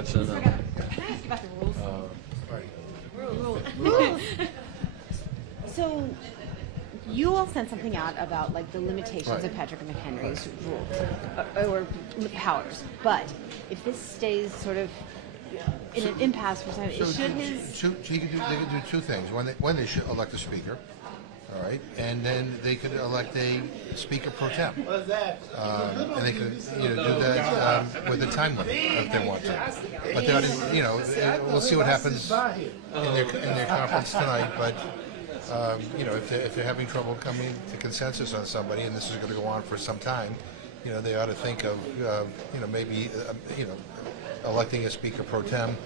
What's in Can I ask about the rules? Rules. So, you all sent something out about like the limitations of Patrick McHenry's rules or powers. But if this stays sort of in an impasse for some, should his they could do two things. When they should elect a speaker, all right, and then they could elect a speaker pro tem. And they could do that with a time limit if they want to. But they ought to, we'll see what happens in their conference tonight. But if they're having trouble coming to consensus on somebody, and this is going to go on for some time, they ought to think of maybe electing a speaker pro tem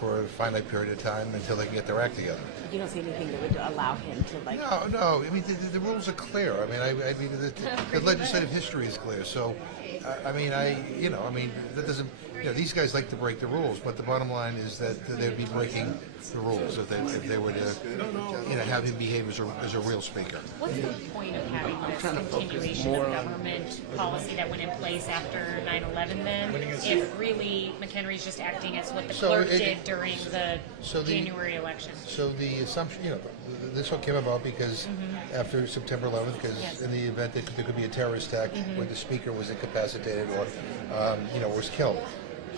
for a finite period of time until they can get their act together. You don't see anything that would allow him to like? No. I mean, the rules are clear. I mean, the legislative history is clear. So, that doesn't. These guys like to break the rules, but the bottom line is that they'd be breaking the rules if they were to, have him behave as a real speaker. What's the point of having this continuation of government policy that went in place after 9/11 then, if really McHenry's just acting as what the clerk did during the January election? So the assumption, this one came about because after September 11th, because in the event that there could be a terrorist attack where the speaker was incapacitated or, was killed.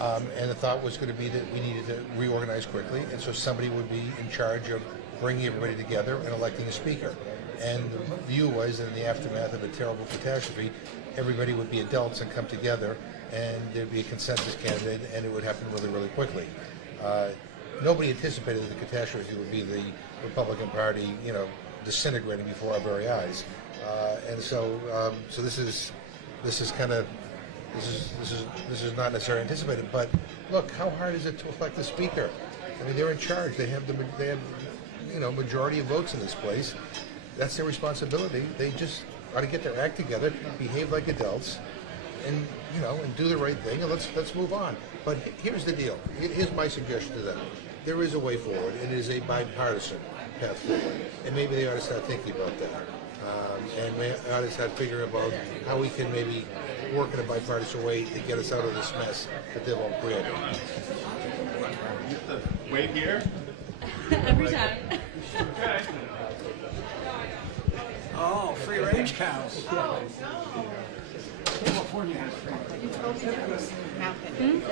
And the thought was going to be that we needed to reorganize quickly, and so somebody would be in charge of bringing everybody together and electing a speaker. And the view was that in the aftermath of a terrible catastrophe, everybody would be adults and come together, and there'd be a consensus candidate, and it would happen really, really quickly. Nobody anticipated that the catastrophe would be the Republican Party, disintegrating before our very eyes. So this is kind of. This is not necessarily anticipated, but look, how hard is it to elect a speaker? I mean, they're in charge. They have majority of votes in this place. That's their responsibility. They just ought to get their act together, behave like adults, and do the right thing, and let's move on. But here's the deal. Here's my suggestion to them. There is a way forward. It is a bipartisan path forward, and maybe they ought to start thinking about that. And we ought to start figuring about how we can maybe work in a bipartisan way to get us out of this mess that they've all created. Wait here. Every time. Oh, free range cows. California has free range.